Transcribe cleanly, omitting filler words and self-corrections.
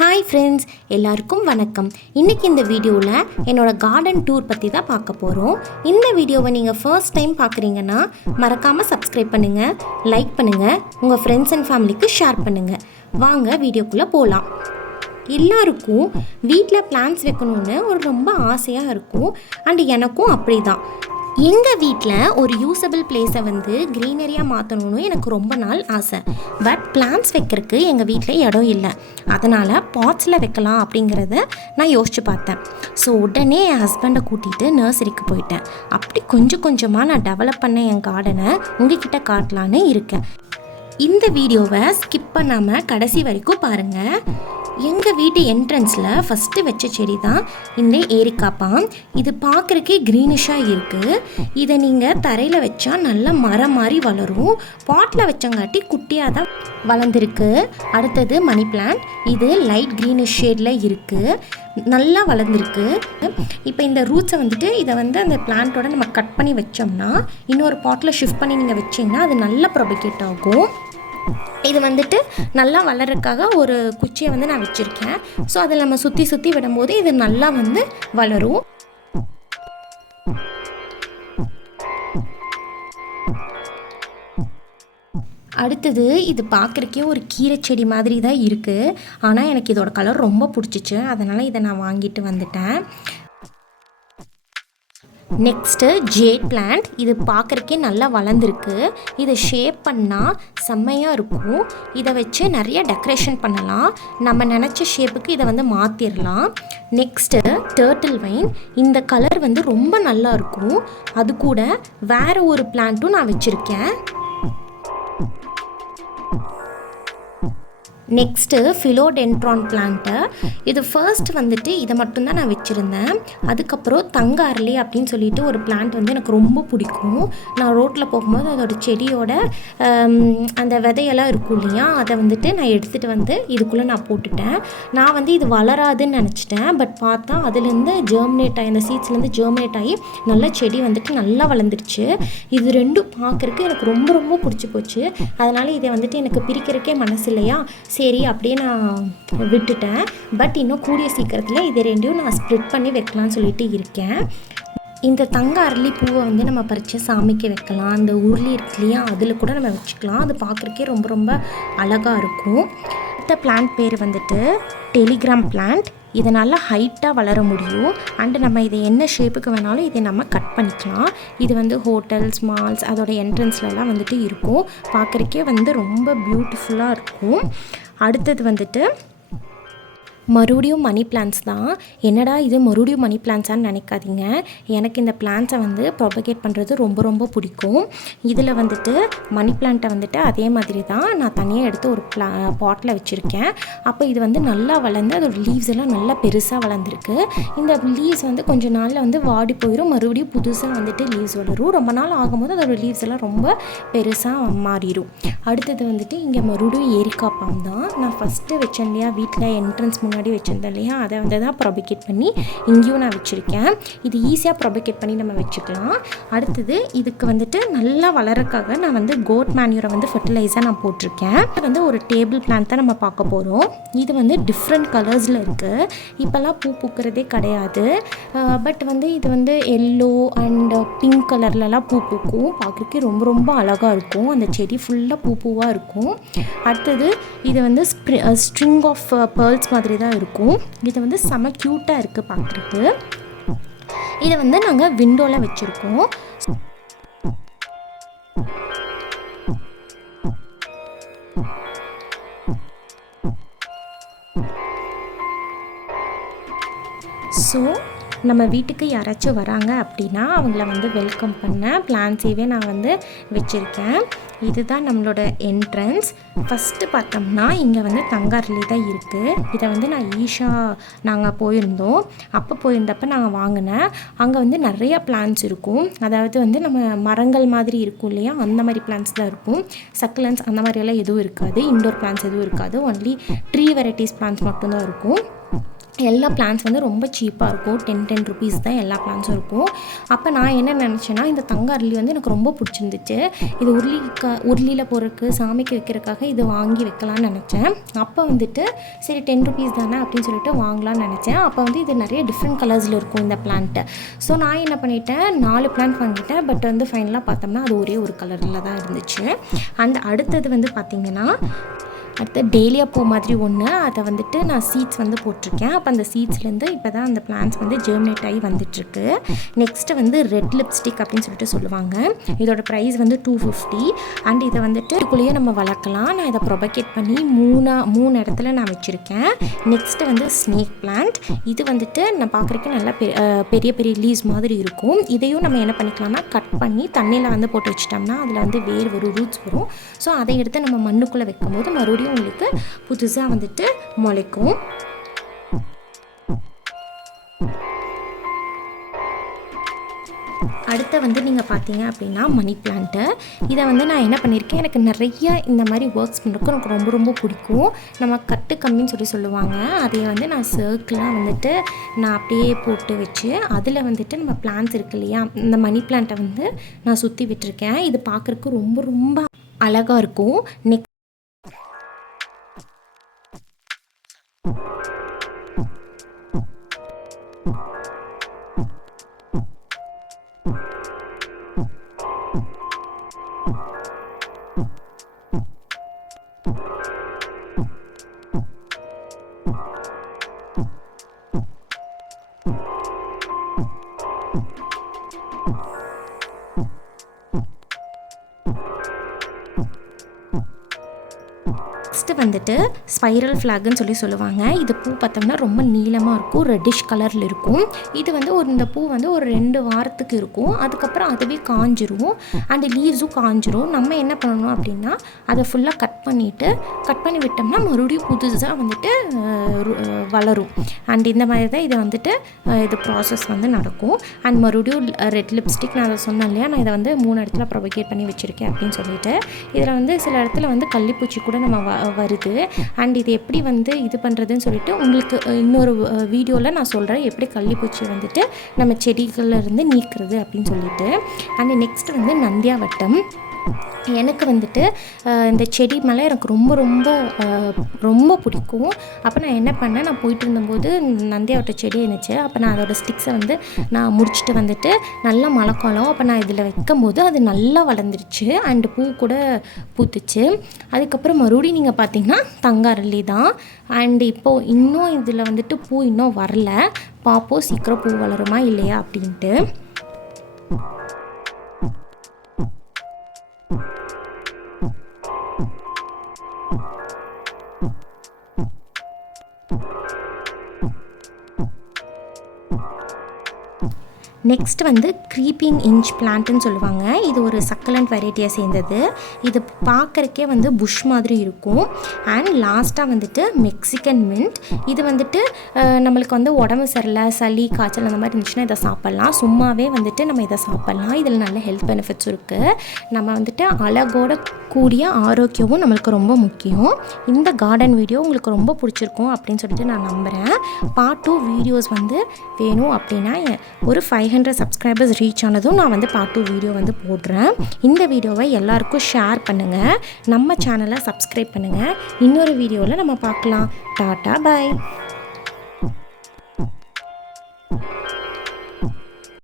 Hi friends, எல்லாருக்கும் வணக்கம். இன்றைக்கி இந்த வீடியோவில் என்னோடய கார்டன் டூர் பற்றி தான் பார்க்க போகிறோம். இந்த வீடியோவை நீங்கள் ஃபர்ஸ்ட் டைம் பார்க்குறீங்கன்னா மறக்காமல் சப்ஸ்கிரைப் பண்ணுங்கள், லைக் பண்ணுங்கள், உங்கள் ஃப்ரெண்ட்ஸ் அண்ட் ஃபேமிலிக்கு ஷேர் பண்ணுங்கள். வாங்க வீடியோக்குள்ளே போகலாம். எல்லாருக்கும் வீட்டில் பிளான்ட்ஸ் வைக்கணுன்னு ஒரு ரொம்ப ஆசையாக இருக்கும். அண்ட் எனக்கும் அப்படி தான். எங்கள் வீட்டில் ஒரு யூஸபிள் பிளேஸை க்ரீனரியாக மாற்றணும்னு எனக்கு ரொம்ப நாள் ஆசை. பட் பிளான்ட்ஸ் வைக்கிறதுக்கு எங்கள் வீட்டில் இடம் இல்லை. அதனால் பாட்ஸில் வைக்கலாம் அப்படிங்கிறத நான் யோசித்து பார்த்தேன். ஸோ உடனே என் ஹஸ்பண்டை கூட்டிகிட்டு நர்சரிக்கு போயிட்டேன். அப்படி கொஞ்சம் கொஞ்சமாக நான் டெவலப் பண்ண என் கார்டனை உங்ககிட்ட காட்டலான்னு இருக்கேன். இந்த வீடியோவை ஸ்கிப் பண்ணாமல் கடைசி வரைக்கும் பாருங்கள். எங்கள் வீட்டு என்ட்ரன்ஸில் ஃபஸ்ட்டு வச்ச செடி தான் இந்த ஏரிக்காப்பாம். இது பார்க்குறக்கே க்ரீனிஷாக இருக்குது. இதை நீங்கள் தரையில் வச்சா நல்லா மரம் மாதிரி வளரும். பாட்டில் வச்சங்காட்டி குட்டியாக தான் வளர்ந்துருக்கு. அடுத்தது மணி பிளான்ட். இது லைட் க்ரீனிஷ் ஷேடில் இருக்குது, நல்லா வளர்ந்துருக்கு. இப்போ இந்த ரூட்ஸை இதை அந்த பிளான்ட்டோட நம்ம கட் பண்ணி வச்சோம்னா இன்னொரு பாட்டில் ஷிஃப்ட் பண்ணி நீங்கள் வச்சிங்கன்னா அது நல்லா ப்ரொபகேட் ஆகும். இது நல்லா வளர்றதுக்காக ஒரு குச்சியை நான் வச்சுருக்கேன். ஸோ அதில் நம்ம சுற்றி சுற்றி விடும்போது இது நல்லா வளரும். அடுத்தது இது பார்க்குறக்கே ஒரு கீரை செடி மாதிரி தான் இருக்குது. ஆனால் எனக்கு இதோட கலர் ரொம்ப பிடிச்சிச்சு, அதனால் இதை நான் வாங்கிட்டு வந்துட்டேன். Next jade plant. இது பார்க்குறக்கே நல்லா வளர்ந்துருக்கு. இதை ஷேப் பண்ணால் செம்மையாக இருக்கும். இதை வச்சு நிறைய டெக்கரேஷன் பண்ணலாம். நம்ம நினச்ச ஷேப்புக்கு இதை மாற்றிடலாம். Next turtle vine. இந்த கலர் ரொம்ப நல்லா இருக்கும். அது கூட வேறு ஒரு பிளான்ட்டும் நான் வச்சுருக்கேன். Next philodendron plant. இது ஃபர்ஸ்ட் இதை மட்டும்தான் நான் வச்சுருந்தேன். அதுக்கப்புறம் தங்க அரளி அப்படின்னு சொல்லிட்டு ஒரு பிளான்ட் எனக்கு ரொம்ப பிடிக்கும். நான் ரோட்டில் போகும்போது அதோட செடியோட அந்த விதையெல்லாம் இருக்கும் இல்லையா, அதை நான் எடுத்துகிட்டு இதுக்குள்ளே நான் போட்டுட்டேன். நான் இது வளராதுன்னு நினச்சிட்டேன். பட் பார்த்தா அதுலேருந்து ஜெர்மினேட் ஆகி, அந்த சீட்ஸ்லேருந்து ஜெர்மினேட் ஆகி நல்ல செடி நல்லா வளர்ந்துருச்சு. இது ரெண்டும் பார்க்குறக்கு எனக்கு ரொம்ப ரொம்ப பிடிச்சி போச்சு. அதனால் இதை எனக்கு பிரிக்கிறக்கே மனசு இல்லையா, சரி அப்படியே நான் விட்டுட்டேன். பட் இன்னும் கூடிய சீக்கிரத்தில் இதை ரெண்டையும் நான் ஸ்ப்ளிட் பண்ணி வைக்கலான்னு சொல்லிட்டு இருக்கேன். இந்த தங்க அரளி பூவை நம்ம பறித்து சாமிக்கு வைக்கலாம். அந்த உருளி இருக்கு இல்லையா, அதில் கூட நம்ம வச்சுக்கலாம். அது பார்க்குறக்கே ரொம்ப ரொம்ப அழகாக இருக்கும். இந்த பிளான்ட் பேர் டெலிகிராம் பிளான்ட். இதை நல்லா ஹைட்டாக வளர முடியும். அண்டு நம்ம இதை என்ன ஷேப்புக்கு வேணாலும் இதை நம்ம கட் பண்ணிக்கலாம். இது ஹோட்டல்ஸ், மால்ஸ், அதோட என்ட்ரன்ஸ்லலாம் இருக்கும். பார்க்குறக்கே ரொம்ப பியூட்டிஃபுல்லாக இருக்கும். அடுத்தது மறுபடியும் மணி பிளான்ட்ஸ் தான். என்னடா இது மறுபடியும் மணி பிளான்ட்ஸான்னு நினைக்காதீங்க. எனக்கு இந்த பிளான்ட்ஸை ப்ரொபகேட் பண்ணுறது ரொம்ப ரொம்ப பிடிக்கும். இதில் மணி பிளான்ட்டை அதே மாதிரி தான் நான் தனியாக எடுத்து ஒரு பாட்டில் வச்சுருக்கேன். அப்போ இது நல்லா வளர்ந்து அதோட லீவ்ஸ் எல்லாம் நல்லா பெருசாக வளர்ந்துருக்கு. இந்த லீவ்ஸ் கொஞ்சம் நாளில் வாடி போயிடும். மறுபடியும் புதுசாக லீவ்ஸ் வளரும். ரொம்ப நாள் ஆகும்போது அதோட லீவ்ஸ் எல்லாம் ரொம்ப பெருசாக மாறிடும். அடுத்தது இங்கே மறுபடியும் ஏரிக்காப்பாம் தான். நான் ஃபஸ்ட்டு வச்சேன் இல்லையா, வீட்டில் என்ட்ரன்ஸ் முன்னாடி வச்சுருந்தேன் இல்லையா, அதை தான் ப்ரொபகேட் பண்ணி இங்கேயும் நான் வச்சுருக்கேன். இது ஈஸியாக ப்ரொபகேட் பண்ணி நம்ம வச்சுக்கலாம். அடுத்தது இதுக்கு நல்லா வளரக்காக நான் கோட் மேன்யூரை ஃபெர்டிலைஸாக நான் போட்டிருக்கேன். ஒரு டேபிள் பிளான்ட் தான் நம்ம பார்க்க போகிறோம். இது டிஃப்ரெண்ட் கலர்ஸில் இருக்குது. இப்போல்லாம் பூ பூக்கிறதே கிடையாது. பட் இது எல்லோ அண்ட் பிங்க் கலர்லலாம் பூ பூக்கும். பார்க்குறதுக்கு ரொம்ப ரொம்ப அழகாக இருக்கும். அந்த செடி ஃபுல்லாக பூவாக இருக்கும். அடுத்தது இது ஸ்ட்ரிங் ஆஃப் பேர்ல்ஸ் மாதிரி தான் இருக்கும். இது செம க்யூட்டாக இருக்குது பார்க்குறதுக்கு. இதை நாங்கள் விண்டோவில் வச்சுருக்கோம். ஸோ நம்ம வீட்டுக்கு யாராச்சும் வராங்க அப்படின்னா அவங்கள வெல்கம் பண்ண பிளான்ஸேவே நான் வச்சுருக்கேன். இதுதான் நம்மளோட என்ட்ரன்ஸ். ஃபஸ்ட்டு பார்த்தோம்னா இங்கே தங்க அரளி தான் இருக்குது. இதை நான் ஈஷா நாங்கள் போயிருந்தோம். அப்போ போயிருந்தப்போ நாங்கள் வாங்கினேன். அங்கே நிறையா பிளான்ஸ் இருக்கும். அதாவது நம்ம மரங்கள் மாதிரி இருக்கும் இல்லையா, அந்த மாதிரி பிளான்ஸ் தான் இருக்கும். சக்குலன்ஸ் அந்த மாதிரியெல்லாம் எதுவும் இருக்காது. இன்டோர் பிளான்ஸ் எதுவும் இருக்காது. ஒன்லி ட்ரீ வெரைட்டிஸ் பிளான்ஸ் மட்டும்தான் இருக்கும். எல்லா பிளான்ஸ் வந்து ரொம்ப சீப்பாக இருக்கும். 10 ருபீஸ் தான் எல்லா பிளான்ஸும் இருக்கும். அப்போ நான் என்ன நினச்சேன்னா, இந்த தங்க அரளி வந்து எனக்கு ரொம்ப பிடிச்சிருந்துச்சு. இது உருளியில் போடுறதுக்கு சாமிக்கு வைக்கிறதுக்காக இது வாங்கி வைக்கலான்னு நினச்சேன். அப்போ வந்துட்டு சரி 10 ருபீஸ் தானே அப்படின்னு சொல்லிட்டு வாங்கலான்னு நினச்சேன். அப்போ வந்து இது நிறைய டிஃப்ரெண்ட் கலர்ஸில் இருக்கும் இந்த பிளான்ட்டு. ஸோ நான் என்ன பண்ணிட்டேன், 4 பிளான்ட் வாங்கிட்டேன். பட் வந்து ஃபைனலாக பார்த்தோம்னா அது ஒரே ஒரு கலரில் தான் இருந்துச்சு. அண்ட் அடுத்தது வந்து பார்த்திங்கன்னா, அடுத்து டேலியா பூ மாதிரி ஒன்று, அதை வந்துட்டு நான் சீட்ஸ் வந்து போட்டிருக்கேன். அப்போ அந்த சீட்ஸ்லேருந்து இப்போ தான் அந்த பிளான்ஸ் வந்து ஜெர்மினேட் ஆகி வந்துட்டுருக்கு. நெக்ஸ்ட்டு வந்து ரெட் லிப்ஸ்டிக் அப்படின்னு சொல்லிட்டு சொல்லுவாங்க. இதோட ப்ரைஸ் வந்து 250. அண்ட் இதை வந்துட்டு இதுக்குள்ளேயே நம்ம வளர்க்கலாம். நான் இதை ப்ரொபகேட் பண்ணி மூணு இடத்துல நான் வச்சுருக்கேன். நெக்ஸ்ட்டு வந்து ஸ்னேக் பிளான்ட். இது வந்துட்டு நான் பார்க்குறதுக்கு நல்லா பெரிய பெரிய லீவ்ஸ் மாதிரி இருக்கும். இதையும் நம்ம என்ன பண்ணிக்கலாம்னா கட் பண்ணி தண்ணியில் வந்து போட்டு வச்சிட்டோம்னா அதில் வந்து வேர் வரும், ரூட்ஸ் வரும். ஸோ அதை எடுத்து நம்ம மண்ணுக்குள்ளே வைக்கும்போது மறுபடியும் உங்களுக்கு புதுசாக வந்துட்டு முளைக்கும். அடுத்து வந்து நீங்கள் பார்த்தீங்க அப்படின்னா மணி பிளான்ட்டு. இதை வந்து நான் என்ன பண்ணியிருக்கேன், எனக்கு நிறைய இந்த மாதிரி ஒர்க்ஸ் பண்ணுறதுக்கு எனக்கு ரொம்ப ரொம்ப பிடிக்கும். நம்ம கட்டு கம்மின்னு சொல்லுவாங்க. அதை வந்து நான் சர்க்கிளாக வந்துட்டு நான் அப்படியே போட்டு வச்சு அதில் வந்துட்டு நம்ம பிளான்ஸ் இருக்கு இல்லையா, இந்த மணி பிளான்ட்டை வந்து நான் சுற்றி விட்டுருக்கேன். இது பார்க்குறதுக்கு ரொம்ப ரொம்ப அழகாக இருக்கும். நெக்ஸ்ட்டு வந்துட்டு ஸ்பைரல் ஃப்ளாக்னு சொல்லுவாங்க. இது பூ பார்த்தோம்னா ரொம்ப நீளமாக இருக்கும், ரெட்டிஷ் கலரில் இருக்கும். இது வந்து இந்த பூ வந்து ஒரு 2 வாரத்துக்கு இருக்கும். அதுக்கப்புறம் அதுவே காஞ்சிரும். அண்ட் லீவ்ஸும் காஞ்சிரும். நம்ம என்ன பண்ணணும் அப்படின்னா அதை ஃபுல்லாக கட் பண்ணி விட்டோம்னா மறுபடியும் புதுசாக வந்துட்டு வளரும். அண்ட் இந்த மாதிரி தான் இதை வந்துட்டு இது ப்ராசஸ் வந்து நடக்கும். அண்ட் மறுபடியும் ரெட் லிப்ஸ்டிக் நான் அதை சொன்னேன் இல்லையா, நான் இதை வந்து 3 இடத்துல ப்ரொபகேட் பண்ணி வச்சுருக்கேன் அப்படின்னு சொல்லிட்டு. இதில் வந்து சில இடத்துல வந்து கள்ளிப்பூச்சி கூட நம்ம வருது. அண்ட் இது எப்படி வந்து இது பண்ணுறதுன்னு சொல்லிட்டு உங்களுக்கு இன்னொரு வீடியோவில் நான் சொல்கிறேன், எப்படி கள்ளிப்பூச்சி வந்துட்டு நம்ம செடிகளில் இருந்து நீக்கிறது அப்படின்னு சொல்லிட்டு. அண்ட் நெக்ஸ்ட் வந்து நந்தியாவட்டம். எனக்கு வந்துட்டு இந்த செடி மேலே எனக்கு ரொம்ப ரொம்ப ரொம்ப பிடிக்கும். அப்போ நான் என்ன பண்ணேன், நான் போயிட்டு இருந்தபோது நந்தியாவட்ட செடி இருந்துச்சு. அப்போ நான் அதோடய ஸ்டிக்ஸை வந்து நான் முடிச்சுட்டு வந்துட்டு நல்லா மழைக்காலம் அப்போ நான் இதில் வைக்கும்போது அது நல்லா வளர்ந்துருச்சு. அண்டு பூ கூட பூத்துச்சு. அதுக்கப்புறம் மறுபடியும் நீங்கள் பார்த்தீங்கன்னா தங்க அரளி தான். அண்டு இப்போது இன்னும் இதில் வந்துட்டு பூ இன்னும் வரல. பார்ப்போம் சீக்கிரம் பூ வளருமா இல்லையா அப்படின்ட்டு. நெக்ஸ்ட் வந்து க்ரீப்பிங் இன்ச் பிளான்ட்டுன்னு சொல்லுவாங்க. இது ஒரு சக்கலண்ட் வெரைட்டியை சேர்ந்தது. இது பார்க்குறக்கே வந்து புஷ் மாதிரி இருக்கும். அண்ட் லாஸ்ட்டாக வந்துட்டு மெக்சிகன் மின்ட். இது வந்துட்டு நம்மளுக்கு வந்து உடம்பு சரியில்லை, சளி, காய்ச்சல் அந்த மாதிரி இருந்துச்சுன்னா இதை சாப்பிட்லாம். சும்மாவே வந்துட்டு நம்ம இதை சாப்பிட்லாம். இதில் நல்ல ஹெல்த் பெனிஃபிட்ஸ் இருக்குது. நம்ம வந்துட்டு அழகோட கூடிய ஆரோக்கியமும் நம்மளுக்கு ரொம்ப முக்கியம். இந்த கார்டன் வீடியோ உங்களுக்கு ரொம்ப பிடிச்சிருக்கும் அப்படின்னு சொல்லிட்டு நான் நம்புகிறேன். பார்ட் 2 வீடியோஸ் வந்து வேணும் அப்படின்னா ஒரு 500 சப்ஸ்கிரைபர்ஸ் ரீச் ஆனதும் நான் வந்து பார்ட் 2 வீடியோ வந்து போடுறேன். இந்த வீடியோவை எல்லாருக்கும் ஷேர் பண்ணுங்கள். நம்ம சேனலை சப்ஸ்கிரைப் பண்ணுங்கள். இன்னொரு வீடியோவில் நம்ம பார்க்கலாம். டாட்டா, பாய்.